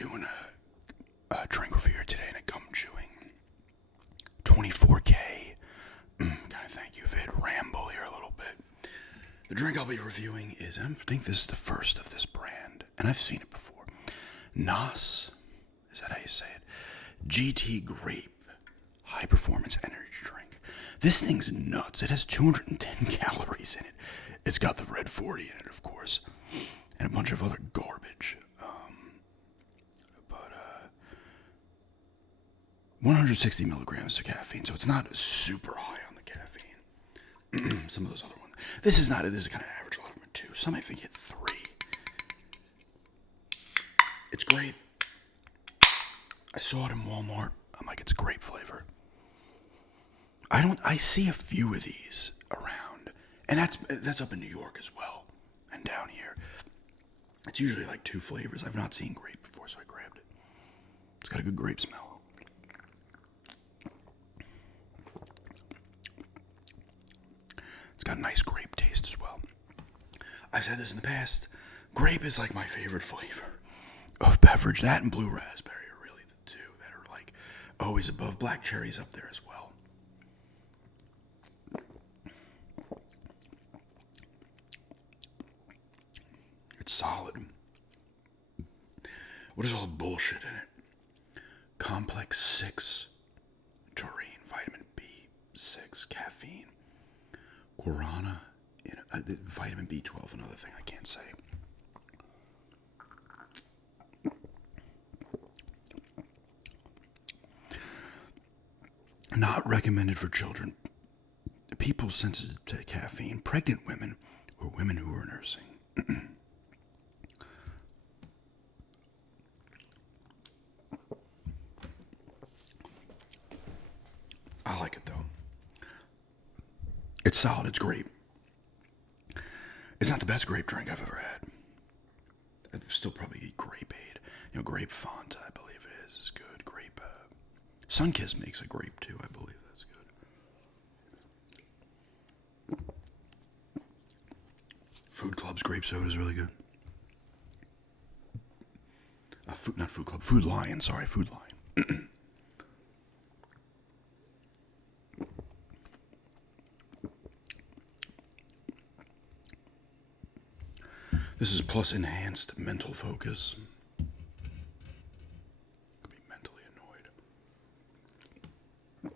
doing a drink review here today, and a gum chewing 24K. Kind of thank you, vid ramble here a little bit. The drink I'll be reviewing is, I think this is the first of this brand, and I've seen it before. NOS, is that how you say it? GT Grape High Performance Energy Drink. This thing's nuts. It has 210 calories in it. It's got the red 40 in it, of course, and a bunch of other garbage. 160 milligrams of caffeine, so it's not super high on the caffeine. Some of those other ones. This is kind of average. A lot of them are 2. Some I think hit 3. It's great. I saw it in Walmart. I'm like, it's grape flavor. I see a few of these around, and that's up in New York as well, and down here. It's usually like 2 flavors. I've not seen grape before, so I grabbed it. It's got a good grape smell. It's got a nice grape taste as well. I've said this in the past. Grape is like my favorite flavor of beverage. That and blue raspberry are really the 2 that are like always above. Black cherry's up there as well. It's solid. What is all the bullshit in it? Complex 6, taurine, vitamin B6, caffeine, guarana, vitamin B12, another thing I can't say. Not recommended for children, people sensitive to caffeine, pregnant women, or women who are nursing. I like it though. It's solid. It's grape. It's not the best grape drink I've ever had. I'd still probably eat Grape Aid. Grape Fanta, I believe it is. It's good. Grape. Sunkist makes a grape too. I believe that's good. Food Club's grape soda is really good. Not Food Club. Food Lion. Sorry, Food Lion. This is plus enhanced mental focus. Could be mentally annoyed.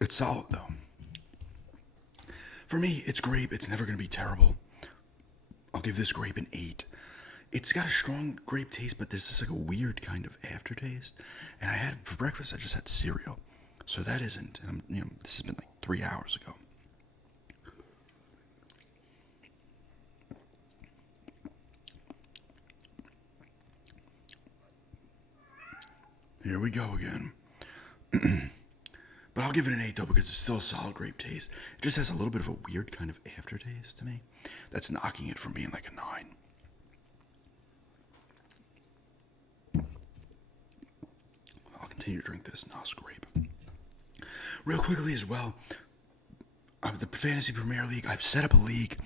It's solid though. For me, it's grape. It's never going to be terrible. I'll give this grape an 8. It's got a strong grape taste, but there's just like a weird kind of aftertaste. And I had, for breakfast, I just had cereal. So that isn't, this has been like 3 hours ago. Here we go again. But I'll give it an 8 though, because it's still a solid grape taste. It just has a little bit of a weird kind of aftertaste to me. That's knocking it from being like a 9. I'll continue to drink this NOS grape. Real quickly as well, the Fantasy Premier League, I've set up a league.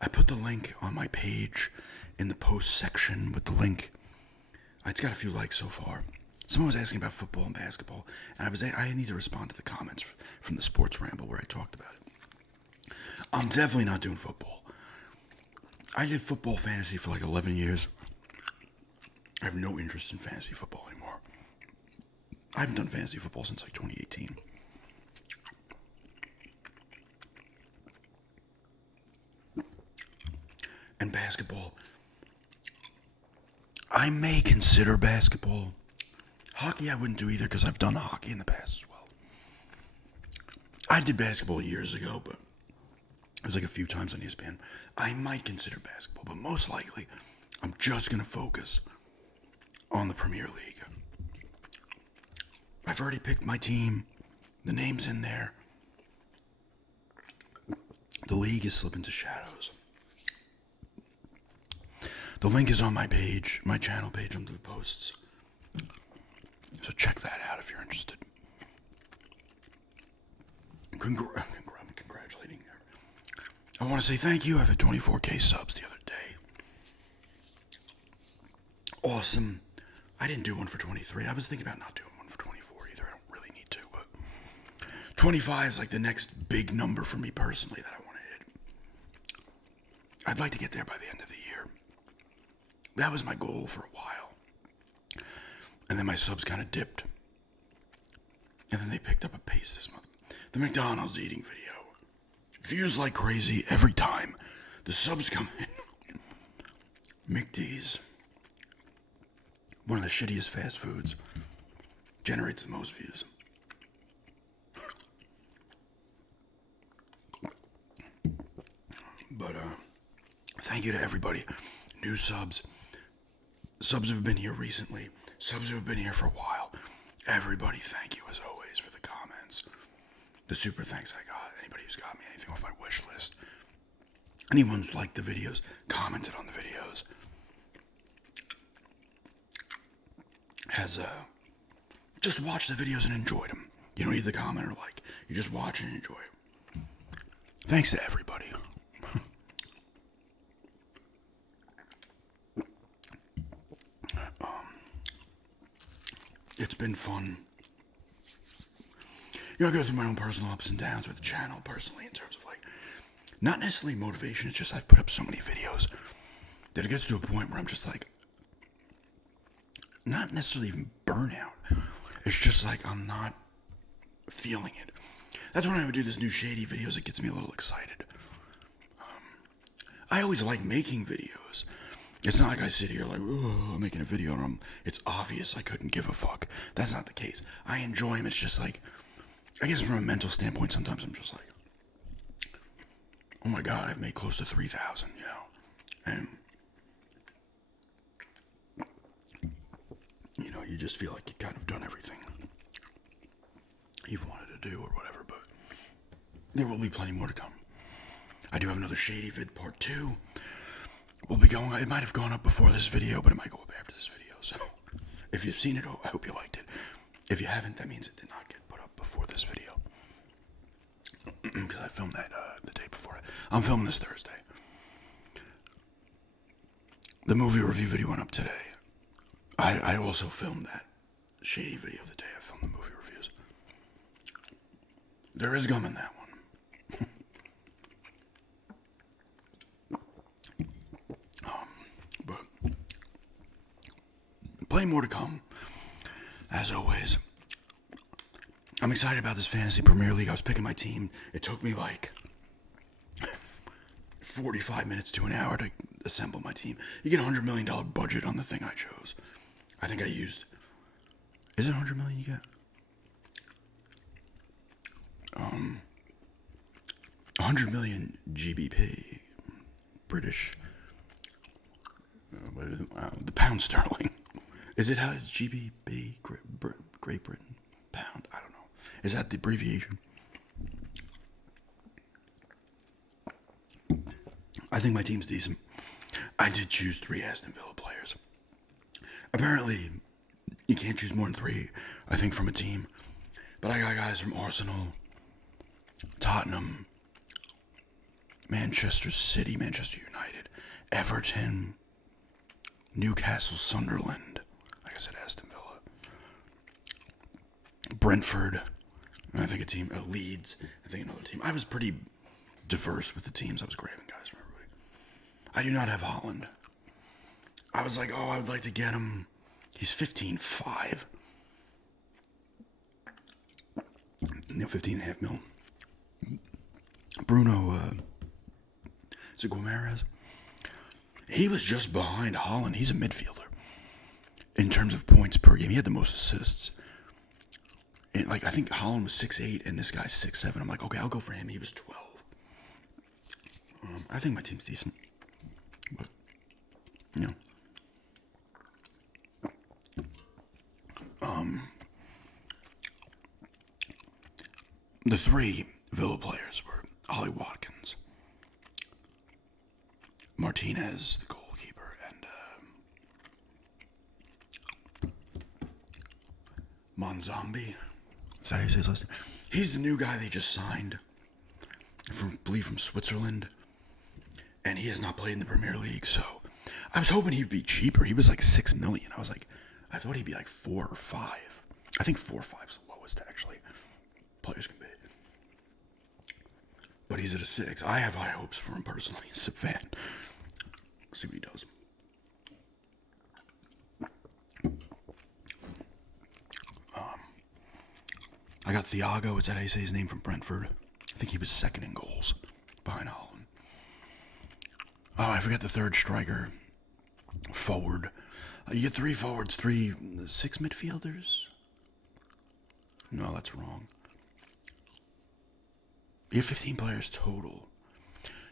I put the link on my page in the post section with the link. It's got a few likes so far. Someone was asking about football and basketball, and I need to respond to the comments from the Sports Ramble where I talked about it. I'm definitely not doing football. I did football fantasy for like 11 years. I have no interest in fantasy football anymore. I haven't done fantasy football since like 2018. And basketball, I may consider basketball. Hockey I wouldn't do either, because I've done hockey in the past as well. I did basketball years ago, but it was like a few times on ESPN. I might consider basketball, but most likely I'm just going to focus on the Premier League. I've already picked my team. The name's in there. The league is slipping to shadows. The link is on my page, my channel page under the posts. So check that out if you're interested. I'm congratulating her. I want to say thank you. I had 24K subs the other day. Awesome. I didn't do one for 23. I was thinking about not doing one for 24 either. I don't really need to, but 25 is like the next big number for me personally that I want to hit. I'd like to get there by the end of the year. That was my goal for a while. And then my subs kind of dipped. And then they picked up a pace this month. The McDonald's eating video. Views like crazy every time the subs come in. McD's, one of the shittiest fast foods, generates the most views. But thank you to everybody. New subs. Subs have been here recently. Subs have been here for a while. Everybody, thank you as always for the comments. The super thanks I got. Anybody who's got me anything off my wish list. Anyone who's liked the videos, commented on the videos. Has just watched the videos and enjoyed them. You don't need the comment or like. You just watch and enjoy it. Thanks to everybody. It's been fun. You know, I go through my own personal ups and downs with the channel personally in terms of like, not necessarily motivation, it's just I've put up so many videos that it gets to a point where I'm just like, not necessarily even burnout. It's just like I'm not feeling it. That's when I would do this new shady videos, it gets me a little excited. I always like making videos. It's not like I sit here like, oh, I'm making a video and it's obvious I couldn't give a fuck. That's not the case. I enjoy them. It's just like, I guess from a mental standpoint, sometimes I'm just like, oh my God, I've made close to 3,000, you know? And, you know, you just feel like you've kind of done everything you've wanted to do or whatever, but there will be plenty more to come. I do have another shady vid part 2. We'll be going, it might have gone up before this video, but it might go up after this video. So if you've seen it, I hope you liked it. If you haven't, that means it did not get put up before this video. Because I filmed that the day before. I'm filming this Thursday. The movie review video went up today. I also filmed that shady video the day I filmed the movie reviews. There is gum in that one. Plenty more to come, as always. I'm excited about this Fantasy Premier League. I was picking my team. It took me like 45 minutes to an hour to assemble my team. You get a $100 million budget on the thing I chose. I think I used... Is it $100 million you get? 100 million GBP. British... the pound sterling. Is it how it's GBP, Great Britain, pound? I don't know. Is that the abbreviation? I think my team's decent. I did choose 3 Aston Villa players. Apparently, you can't choose more than 3, I think, from a team. But I got guys from Arsenal, Tottenham, Manchester City, Manchester United, Everton, Newcastle, Sunderland. Like I said, Aston Villa, Brentford, and I think a team, Leeds, I think another team. I was pretty diverse with the teams. I was grabbing guys from everybody. I do not have Holland. I was like, oh, I would like to get him. He's 15.5. 15.5 mil. Bruno, is it Guimaraes? He was just behind Holland. He's a midfielder. In terms of points per game, he had the most assists. And like, I think Holland was 6'8", and this guy's 6'7". I'm like, okay, I'll go for him. He was 12. I think my team's decent. But, you know. The 3 Villa players were Ollie Watkins, Martinez, the goalkeeper, and Monzambi. Is that how you say his last name? He's the new guy they just signed, I believe from Switzerland. and he has not played in the Premier League, so I was hoping he'd be cheaper. He was like 6 million. I thought he'd be like 4 or 5. I think 4 or 5 is the lowest actually players can be. But he's at a 6. I have high hopes for him personally as a fan. Let's see what he does. I got Thiago, is that how you say his name, from Brentford? I think he was second in goals behind Holland. Oh, I forgot the third striker. Forward. You get 3 forwards, 6 midfielders? No, that's wrong. You have 15 players total.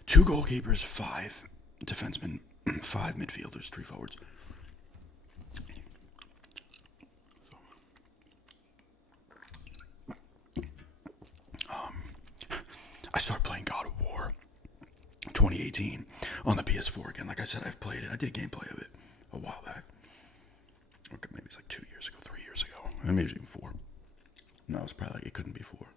2 goalkeepers, 5 defensemen, 5 midfielders, 3 forwards. I started playing God of War 2018 on the PS4 again. Like I said, I've played it. I did a gameplay of it a while back. Okay, maybe it's like 2 years ago, 3 years ago. Maybe it was even 4. No, it's probably like, it couldn't be 4.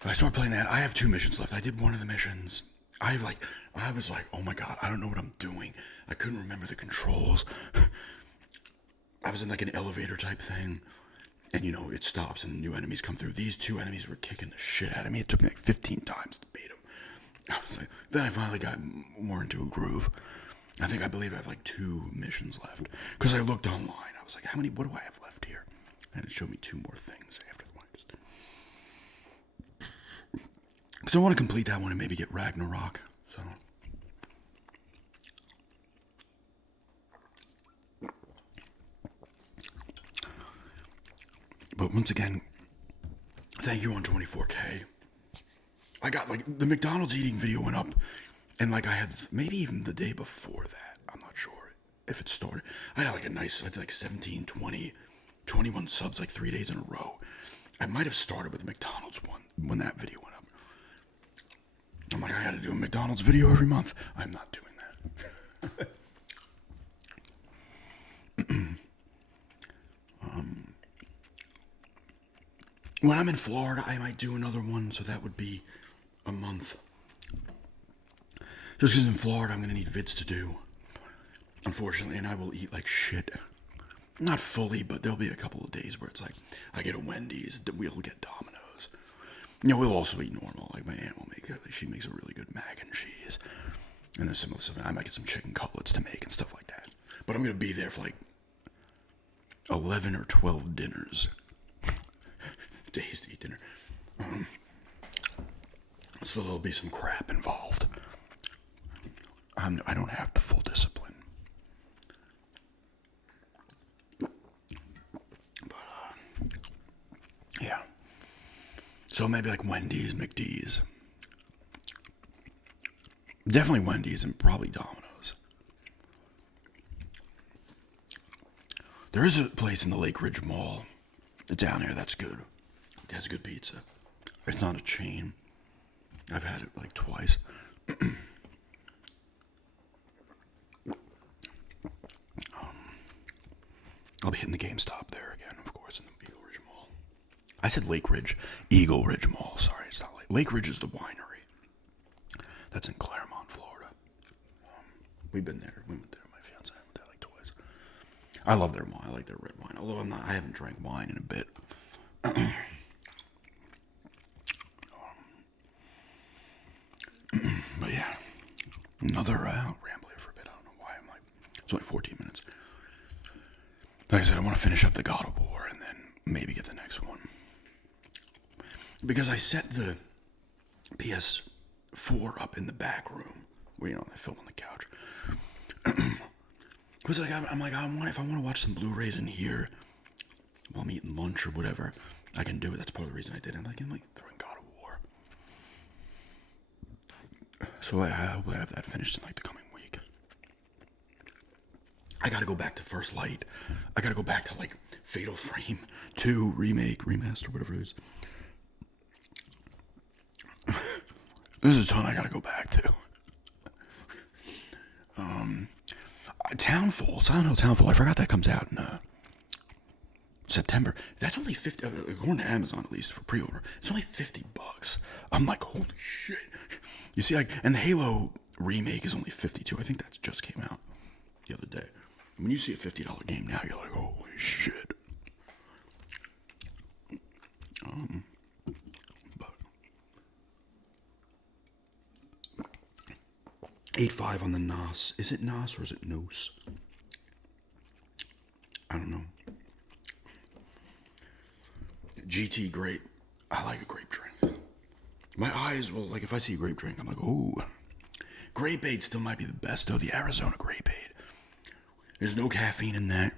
But I started playing that. I have 2 missions left. I did one of the missions. I was like, oh my god, I don't know what I'm doing. I couldn't remember the controls. I was in like an elevator type thing. And you know, it stops and new enemies come through. These 2 enemies were kicking the shit out of me. It took me like 15 times to beat them. I was like, then I finally got more into a groove. I believe I have like 2 missions left. Because I looked online. I was like, what do I have left here? And it showed me 2 more things after the one I just did. Because I want to complete that one and maybe get Ragnarok. So. But once again, thank you on 24K. I got like the McDonald's eating video went up, and like I had maybe even the day before that. I'm not sure if it started. I had like 17, 20, 21 subs like 3 days in a row. I might have started with the McDonald's one when that video went up. I'm like, I gotta do a McDonald's video every month. I'm not doing that. When I'm in Florida, I might do another one, so that would be a month. Just because in Florida, I'm going to need vids to do, unfortunately, and I will eat like shit. Not fully, but there'll be a couple of days where it's like, I get a Wendy's, we'll get Domino's. You know, we'll also eat normal, like my aunt will make it. Like, she makes a really good mac and cheese. And there's some other stuff. I might get some chicken cutlets to make and stuff like that. But I'm going to be there for like 11 or 12 dinners. Days to eat dinner. So there'll be some crap involved. I don't have the full discipline. But, yeah. So maybe like Wendy's, McD's. Definitely Wendy's and probably Domino's. There is a place in the Lake Ridge Mall down there that's good. It has good pizza. It's not a chain. I've had it like twice. I'll be hitting the GameStop there again, of course, in the Eagle Ridge Mall. I said Lake Ridge. Eagle Ridge Mall. Sorry, it's not Lake Ridge is the winery. That's in Claremont, Florida. We've been there. We went there. My fiance went there like twice. I love their wine. I like their red wine. Although I haven't drank wine in a bit. But yeah, another ramble here for a bit. I don't know why I'm like, it's only 14 minutes. Like I said, I want to finish up the God of War and then maybe get the next one. Because I set the PS4 up in the back room where, you know, I film on the couch. Because like, I'm like, if I want to watch some Blu-rays in here while I'm eating lunch or whatever, I can do it. That's part of the reason I did it. Like, I'm like throwing God of War. So I hope I have that finished in like the coming week. I gotta go back to First Light. I gotta go back to like Fatal Frame 2 remake, remaster, whatever it is. There's a ton I gotta go back to. Townfall, Silent Hill Townfall. I forgot that comes out in September. That's only 50, according to Amazon at least for pre-order. It's only $50. I'm like, holy shit! You see, like, and the Halo remake is only 52. I think that just came out the other day. When you see a $50 game now, you're like, holy shit. But 8.5 on the NOS. Is it NOS or is it NOS? I don't know. GT Grape. I like a grape drink. My eyes will, like, if I see a grape drink, I'm like, ooh. Grape Aid still might be the best, though. The Arizona Grape Aid. There's no caffeine in that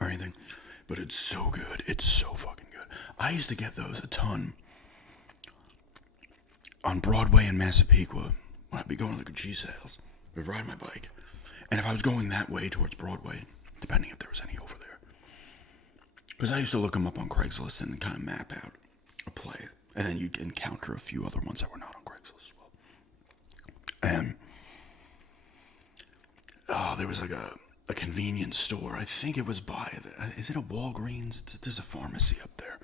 or anything, but it's so good. It's so fucking good. I used to get those a ton on Broadway in Massapequa when I'd be going to the G sales. I'd ride my bike. And if I was going that way towards Broadway, depending if there was any over there. Because I used to look them up on Craigslist and kind of map out a play. And then you'd encounter a few other ones that were not on Craigslist as well. And there was like a convenience store. I think it was by, is it a Walgreens? There's a pharmacy up there.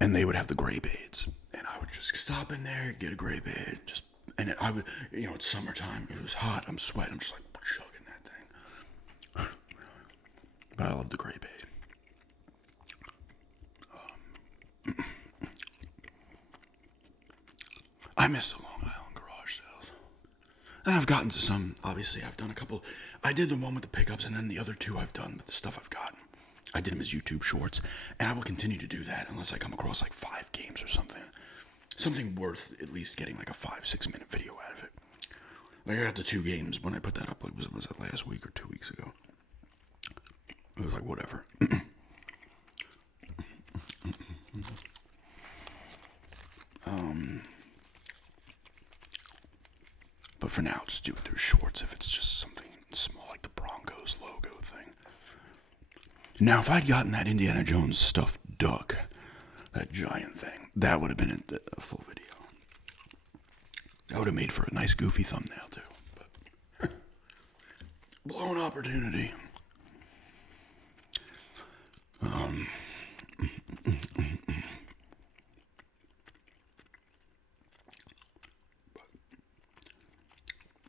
And they would have the Grape Aids. And I would just stop in there, get a Grape Aid. I would, it's summertime. It was hot. I'm sweating. I'm just like chugging that thing. But I love the Grape Aid. I missed the Long Island garage sales. I've gotten to some. Obviously, I've done a couple. I did the one with the pickups, and then the other two I've done with the stuff I've gotten. I did them as YouTube shorts, and I will continue to do that unless I come across like 5 games or something. Something worth at least getting like a 5-6 minute video out of it. Like I got the 2 games when I put that up. Like was it last week or 2 weeks ago? It was like whatever. But for now, just do it through shorts if it's just something small like the Broncos logo thing. Now, if I'd gotten that Indiana Jones stuffed duck, that giant thing, that would have been a full video. That would have made for a nice goofy thumbnail too. But blown opportunity.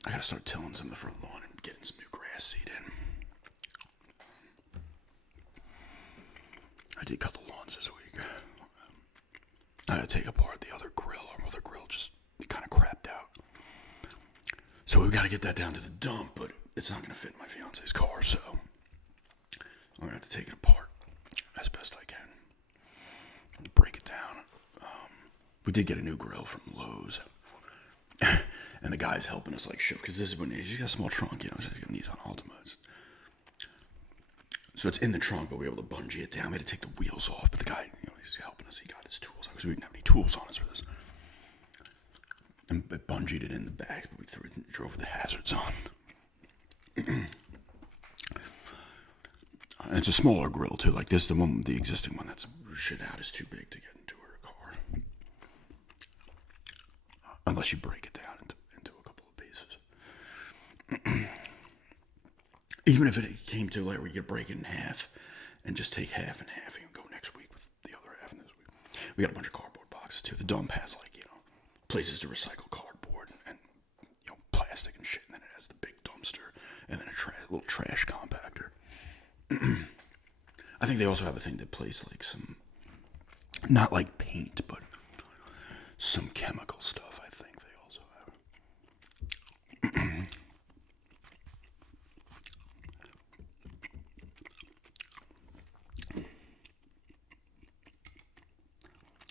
I gotta start tilling some of the front lawn and getting some new grass seed in. I did cut the lawns this week. I had to take apart the other grill. Our other grill just kind of crapped out. So we've got to get that down to the dump, but it's not going to fit in my fiance's car, so I'm going to have to take it apart as best I can. Break it down. We did get a new grill from Lowe's. And the guy's helping us like ship, because this is when he's got a small trunk, so he's got a Nissan Altima. So it's in the trunk, but we were able to bungee it down. We had to take the wheels off, but the guy, he's helping us. He got his tools, because we didn't have any tools on us for this. And bungeed it in the back, but we drove the hazards on. And it's a smaller grill too. Like this, the existing one that's shit out is too big to get into her car. Unless you break it down into a couple of pieces. Even if it came to like where you could break it in half and just take half and half, and go next week with the other half. And this week, we got a bunch of cardboard boxes too. The dump has like places to recycle cardboard and plastic and shit, and then it has the big dumpster and then a little trash compactor. I think they also have a thing to place like some, not like paint, but some chemical stuff. I think they also have.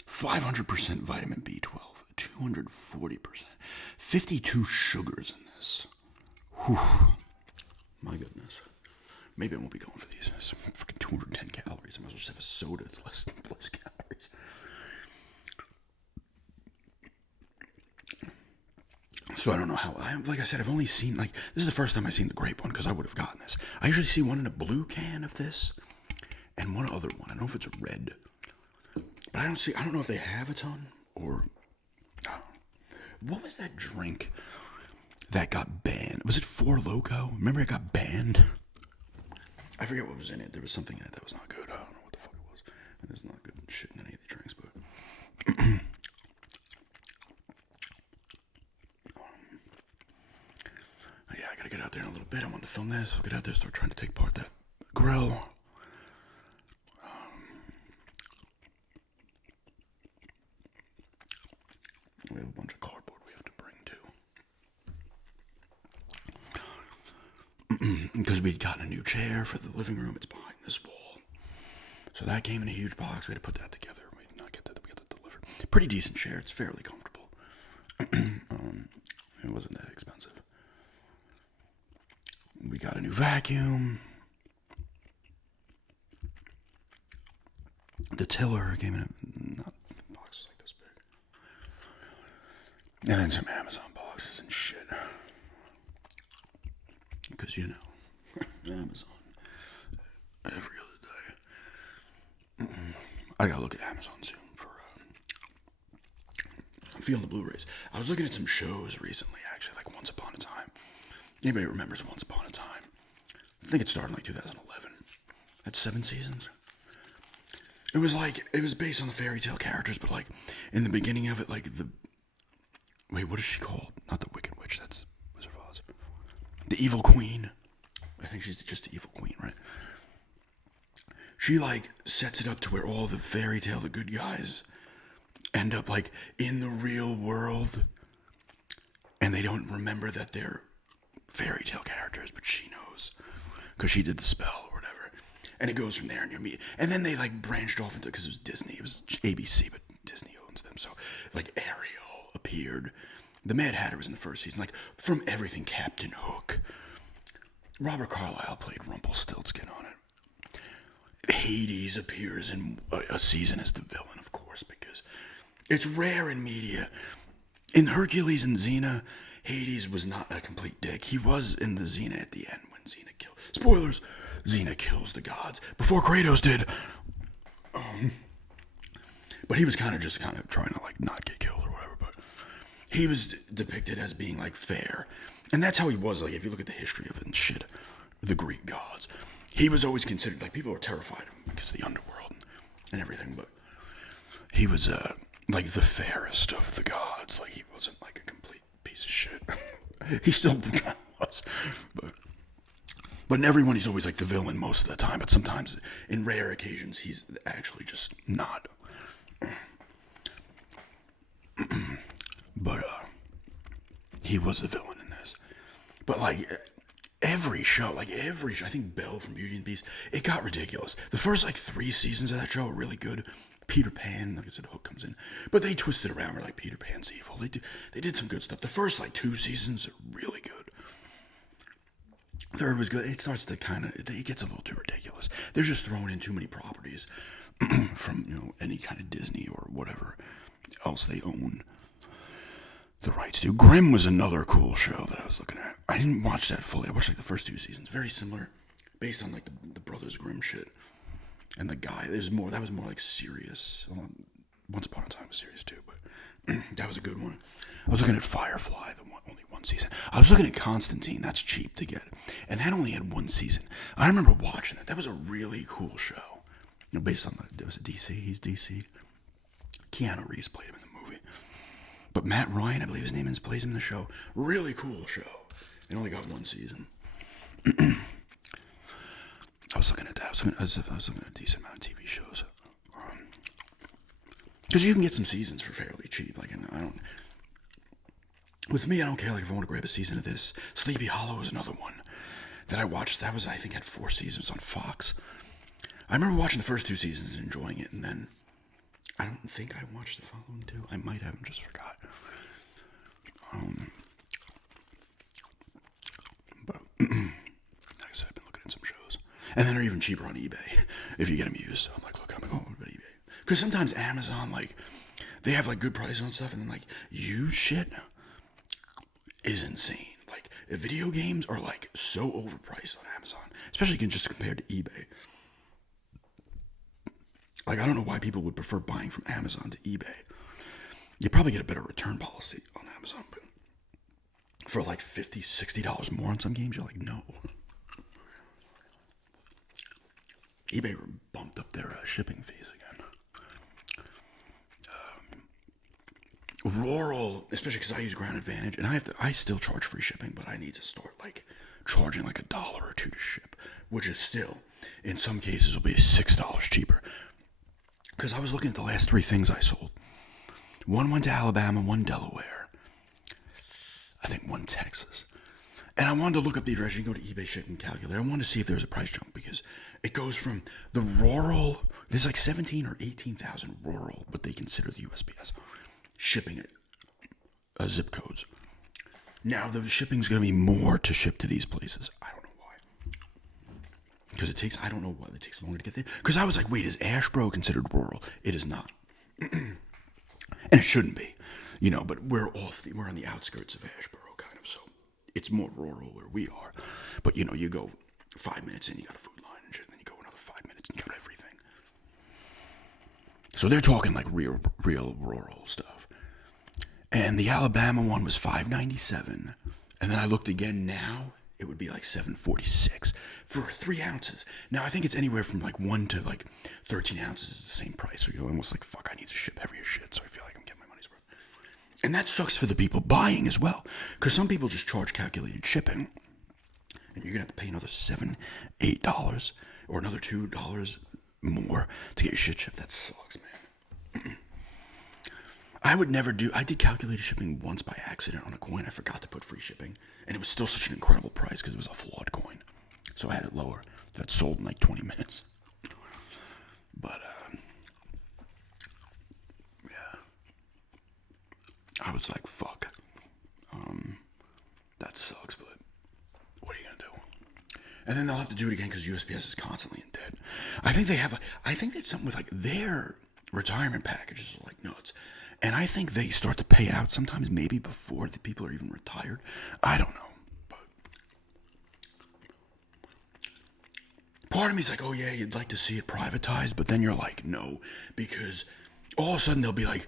500% vitamin B12, 240%, 52 sugars in this. Whew. My goodness. Maybe I won't be going for these. It's freaking 210 calories. I might as well just have a soda. It's less calories. So I don't know how. Like I said, I've only seen, this is the first time I've seen the grape one, because I would have gotten this. I usually see one in a blue can of this and one other one. I don't know if it's red. But I don't know if they have a ton or. What was that drink that got banned? Was it Four Loko? Remember it got banned? I forget what was in it. There was something in it that was not good. I don't know what the fuck it was. And there's not good shit in any of the drinks, but little bit. I wanted to film this. We'll get out there, start trying to take apart that grill. We have a bunch of cardboard we have to bring too. Because we'd gotten a new chair for the living room. It's behind this wall. So that came in a huge box. We had to put that together. We did not get that. We got that delivered. Pretty decent chair. It's fairly comfortable. It wasn't that expensive. We got a new vacuum. The tiller came in a boxes like this big. And then some Amazon boxes and shit. Because, you know, Amazon every other day. I gotta look at Amazon soon for, I'm feeling the Blu-rays. I was looking at some shows recently, actually, like Once Upon a Time. Anybody remembers Once Upon a Time? I think it started in like 2011. That's 7 seasons. It was based on the fairy tale characters, but like in the beginning of it, like wait, what is she called? Not the Wicked Witch, that's Wizard of Oz. The Evil Queen. I think she's just the Evil Queen, right? She like sets it up to where all the fairy tale, the good guys, end up like in the real world, and they don't remember that they're fairy tale characters, but she knows because she did the spell or whatever. And it goes from there, and you meet. And then they like branched off into, because it was Disney, it was ABC, but Disney owns them. So like Ariel appeared. The Mad Hatter was in the first season. Like from everything, Captain Hook. Robert Carlyle played Rumpelstiltskin on it. Hades appears in a season as the villain, of course, because it's rare in media. In Hercules and Xena, Hades was not a complete dick. He was in the Xena at the end when Xena killed. Spoilers! Xena kills the gods before Kratos did. But he was kind of trying to like not get killed or whatever. But he was depicted as being like fair, and that's how he was. Like if you look at the history of it and shit, the Greek gods, he was always considered like people were terrified of him because of the underworld and everything. But he was like the fairest of the gods. Like he wasn't like a complete piece of shit. He still was, but in everyone, he's always like the villain most of the time. But sometimes, in rare occasions, he's actually just not. But he was the villain in this. But like every show, I think Belle from Beauty and the Beast, it got ridiculous. The first like 3 seasons of that show were really good. Peter Pan, like I said, Hook comes in, but they twisted around where like Peter Pan's evil. They did some good stuff. The first like 2 seasons are really good. Third was good. It starts to it gets a little too ridiculous. They're just throwing in too many properties from, you know, any kind of Disney or whatever else they own the rights to. Grimm was another cool show that I was looking at. I didn't watch that fully. I watched like the first 2 seasons. Very similar, based on like the Brothers Grimm shit. And the guy, that was more like serious. Once Upon a Time was serious too, but that was a good one. I was looking at Firefly, only 1 season. I was looking at Constantine. That's cheap to get, and that only had 1 season. I remember watching it. That was a really cool show. You know, based on it was a DC. He's DC. Keanu Reeves played him in the movie, but Matt Ryan, I believe his name is, plays him in the show. Really cool show. It only got 1 season. I was looking at that. I was looking at a decent amount of TV shows. Because you can get some seasons for fairly cheap. Like, and with me, I don't care. Like, if I want to grab a season of this, Sleepy Hollow is another one that I watched. That was, I think, had 4 seasons on Fox. I remember watching the first 2 seasons and enjoying it, and then I don't think I watched the following 2. I might have, just forgot. But like I said, I've been looking at some shows. And then they're even cheaper on eBay if you get them used. I'm like, oh, what about eBay? Because sometimes Amazon, like, they have like good prices on stuff, and then like used shit is insane. Like video games are like so overpriced on Amazon, especially just compared to eBay. Like I don't know why people would prefer buying from Amazon to eBay. You probably get a better return policy on Amazon, but for like $50, $60 more on some games, you're like, no. eBay bumped up their shipping fees again. rural, especially because I use Ground Advantage, and I still charge free shipping, but I need to start like charging like $1 or $2 to ship, which is still, in some cases, will be $6 cheaper. Because I was looking at the last 3 things I sold. One went to Alabama, one Delaware, I think one Texas. And I wanted to look up the address. You can go to eBay shipping calculator. I wanted to see if there was a price jump because it goes from the rural. There's like 17 or 18,000 rural, but they consider the USPS shipping it zip codes. Now the shipping's going to be more to ship to these places. I don't know why. Because it takes. I don't know why it takes longer to get there. Because I was like, wait, is Asheboro considered rural? It is not, and it shouldn't be. But we're on the outskirts of Asheboro, kind of. So. It's more rural where we are. But, you go 5 minutes in, you got a food line and shit. And then you go another 5 minutes and you got everything. So they're talking like real rural stuff. And the Alabama one was $5.97. And then I looked again now. It would be like $7.46 for 3 ounces. Now, I think it's anywhere from like 1 to like 13 ounces is the same price. So you're almost like, fuck, I need to ship heavier shit. So I feel like I'm getting my money's worth. And that sucks for the people buying as well. Because some people just charge calculated shipping. And you're going to have to pay another $7, $8, or another $2 more to get your shit shipped. That sucks, man. I did calculated shipping once by accident on a coin. I forgot to put free shipping. And it was still such an incredible price because it was a flawed coin. So I had it lower. That sold in like 20 minutes. But, yeah. I was like, fuck. That sucks, but what are you going to do? And then they'll have to do it again because USPS is constantly in debt. I think it's something with like their retirement packages are like nuts. And I think they start to pay out sometimes maybe before the people are even retired. I don't know. But part of me is like, oh yeah, you'd like to see it privatized. But then you're like, no. Because all of a sudden they'll be like,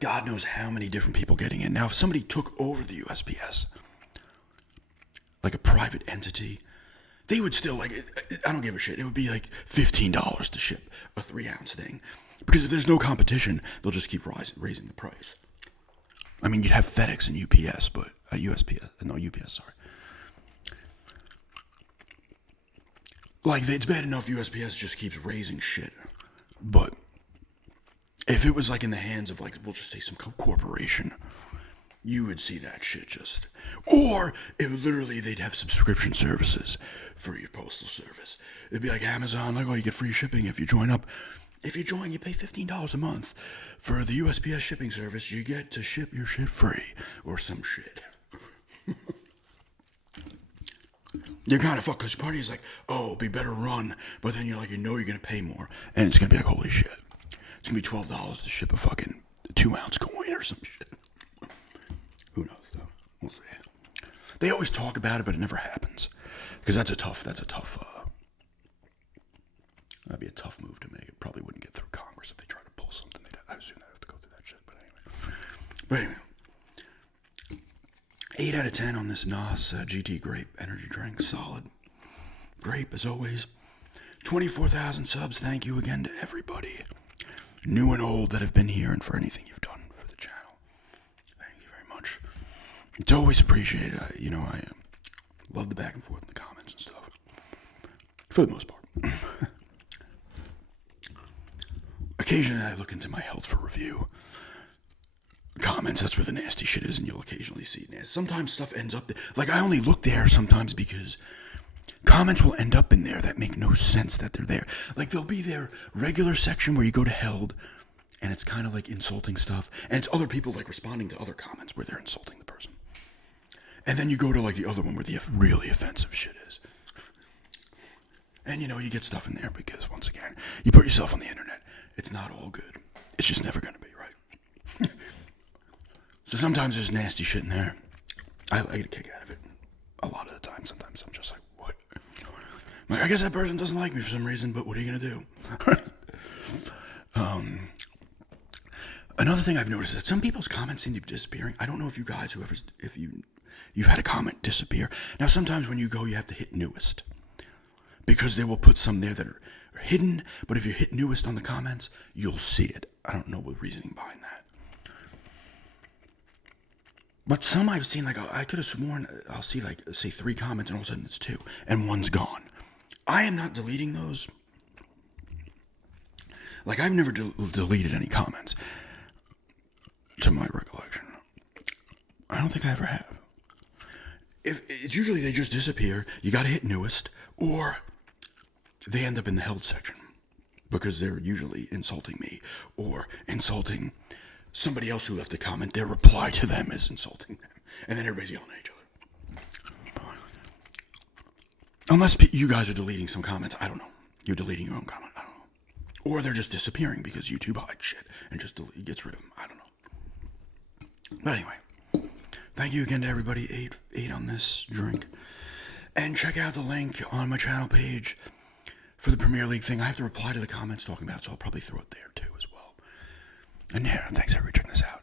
God knows how many different people getting in. Now, if somebody took over the USPS, like a private entity, they would still, like, I don't give a shit. It would be like $15 to ship a 3-ounce thing. Because if there's no competition, they'll just keep raising the price. I mean, you'd have FedEx and UPS, but UPS, sorry. Like, it's bad enough USPS just keeps raising shit. But if it was like in the hands of, like, we'll just say some corporation, you would see that shit just. Or it would literally, they'd have subscription services for your postal service. It'd be like Amazon, like, oh, you get free shipping if you join up. If you join, you pay $15 a month. For the USPS shipping service, you get to ship your shit free. Or some shit. You're kind of fucked because your party is like, oh, it'll be better run. But then you're like, you're going to pay more. And it's going to be like, holy shit. It's going to be $12 to ship a fucking 2-ounce coin or some shit. Who knows, though? We'll see. They always talk about it, but it never happens. Because that'd be a tough move to make. It probably wouldn't get through Congress if they tried to pull something. I assume they'd have to go through that shit, but anyway. 8 out of 10 on this NOS GT Grape energy drink. Solid. Grape, as always. 24,000 subs. Thank you again to everybody, new and old, that have been here and for anything you've done for the channel. Thank you very much. It's always appreciated. I love the back and forth in the comments and stuff. For the most part. Occasionally I look into my health for review comments. That's where the nasty shit is, and you'll occasionally see nasty. Sometimes stuff ends up there. Like, I only look there sometimes because comments will end up in there that make no sense that they're there. Like, there'll be their regular section where you go to held, and it's kind of like insulting stuff, and it's other people like responding to other comments where they're insulting the person. And then you go to like the other one where the really offensive shit is. And you get stuff in there because, once again, you put yourself on the internet. It's not all good. It's just never going to be, right? So sometimes there's nasty shit in there. I get a kick out of it. A lot of the time. Sometimes I'm just like, what? Like, I guess that person doesn't like me for some reason, but what are you going to do? Another thing I've noticed is that some people's comments seem to be disappearing. I don't know if you guys, if you've had a comment disappear. Now, sometimes when you go, you have to hit newest. Because they will put some there that are hidden, but if you hit newest on the comments, you'll see it. I don't know the reasoning behind that. But some I've seen, like, I could have sworn I'll see, like, say 3 comments and all of a sudden it's 2, and one's gone. I am not deleting those. Like, I've never deleted any comments, to my recollection. I don't think I ever have. If it's usually they just disappear, you gotta hit newest, or they end up in the held section because they're usually insulting me or insulting somebody else who left a comment. Their reply to them is insulting them, and then everybody's yelling at each other. Unless you guys are deleting some comments, I don't know. You're deleting your own comment, I don't know. Or they're just disappearing because YouTube hides shit and just gets rid of them. I don't know. But anyway, thank you again to everybody ate on this drink. And check out the link on my channel page for the Premier League thing. I have to reply to the comments talking about it, so I'll probably throw it there too as well. And yeah, thanks everybody for checking this out.